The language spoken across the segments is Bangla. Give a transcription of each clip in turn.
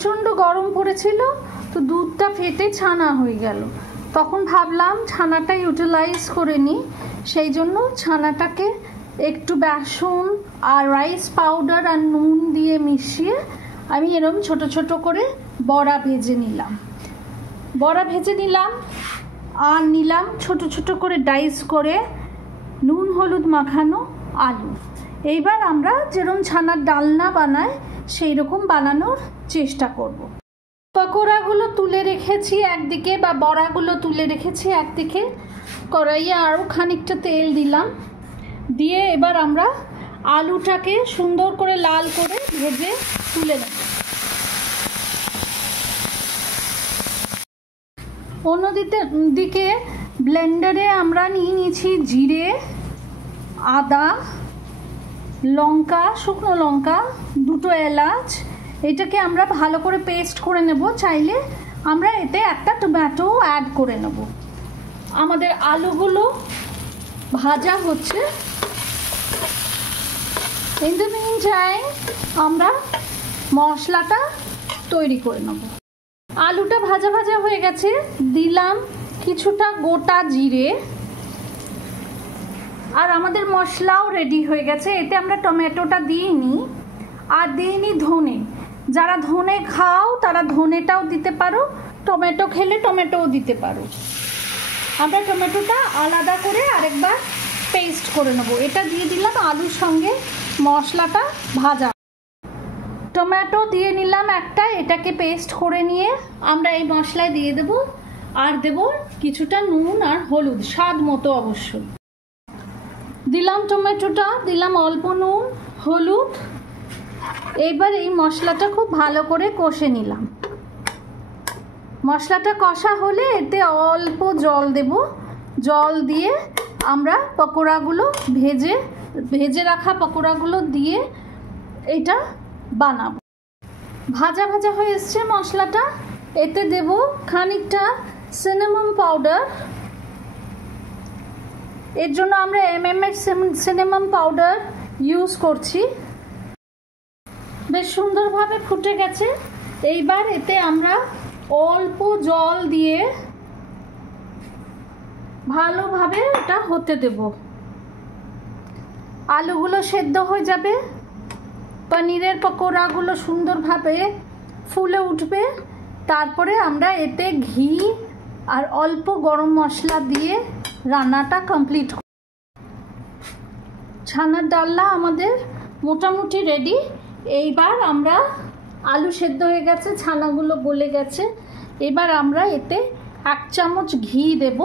প্রচণ্ড গরম পড়েছিল, তো দুধটা ফেটে ছানা হয়ে গেল। তখন ভাবলাম ছানাটা ইউটিলাইজ করে নিই, সেই জন্য ছানাটাকে একটু বেসন আর রাইস পাউডার আর নুন দিয়ে মিশিয়ে আমি এরকম ছোট ছোট করে বড়া ভেজে নিলাম। আর নিলাম ছোট ছোট করে ডাইস করে নুন হলুদ মাখানো আলু। এইবার আমরা যেরকম ছানার ডালনা বানাই সেই রকম বানানোর চেষ্টা করব। পকোড়াগুলো তুলে রেখেছি একদিকে, বা বড়াগুলো তুলে রেখেছি একদিকে। কড়াইয়ে আরও খানিকটা তেল দিলাম, দিয়ে এবার আমরা আলুটাকে সুন্দর করে লাল করে ভেজে তুলে নেব। অন্যদিকে ব্লেন্ডারে আমরা নিয়ে নিয়েছি জিরে, আদা, লঙ্কা, শুকনো লঙ্কা, দুটো এলাচ। এটাকে আমরা ভালো করে পেস্ট করে নেব। চাইলে আমরা এতে একটা টমেটো অ্যাড করে নেব। আমাদের আলুগুলো ভাজা হচ্ছে, ইন দ্য মিনটাইম আমরা মশলাটা তৈরি করে নেব। আলুটা ভাজা ভাজা হয়ে গেছে, দিলাম কিছুটা গোটা জিরে, আর আমাদের মশলাও রেডি হয়ে গেছে। এতে আমরা টমেটোটা দিইনি, আর দিইনি ধনে। যারা ধনে খাও তারা ধনেটাও দিতে পারো, টমেটো খেলে টমেটোও দিতে পারো। আমরা টমেটোটা আলাদা করে আরেকবার পেস্ট করে নেব। এটা দিয়ে দিলাম আলুর সঙ্গে মশলাটা ভাজা। টমেটো দিয়ে নিলাম একটা, এটাকে পেস্ট করে নিয়ে আমরা এই মশলায় দিয়ে দেব, আর দেব কিছুটা নুন আর হলুদ স্বাদ মতো অবশ্যই। দিলাম টমেটোটা, দিলাম অল্প নুন হলুদ। এইবার এই মশলাটা খুব ভালো করে কষে নিলাম। মশলাটা কষা হলে এতে অল্প জল দেব। জল দিয়ে আমরা পকোড়াগুলো ভেজে রাখা পকোড়াগুলো দিয়ে এটা বানাবো। ভাজা ভাজা হয়ে এসছে মশলাটা, এতে দেব খানিকটা সিনামন পাউডার। এর জন্য আমরা এর সিনামন পাউডার ইউজ করছি। বেশ সুন্দরভাবে ফুটে গেছে। এইবার এতে আমরা অল্প জল দিয়ে ভালোভাবে এটা হতে দেব। আলুগুলো সেদ্ধ হয়ে যাবে, পনিরের পকোড়াগুলো সুন্দরভাবে ফুলে উঠবে। তারপরে আমরা এতে ঘি আর অল্প গরম মশলা দিয়ে রান্নাটা কমপ্লিট। ছানার ডালনা আমাদের মোটামুটি রেডি। এইবার আমরা আলু সেদ্ধ হয়ে গেছে, ছানাগুলো গলে গেছে। এবার আমরা এতে 1 চামচ ঘি দেব।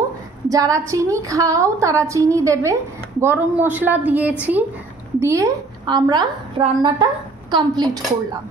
যারা চিনি খাও তারা চিনি দেবে। গরম মশলা দিয়েছি, দিয়ে আমরা রান্নাটা কমপ্লিট করলাম।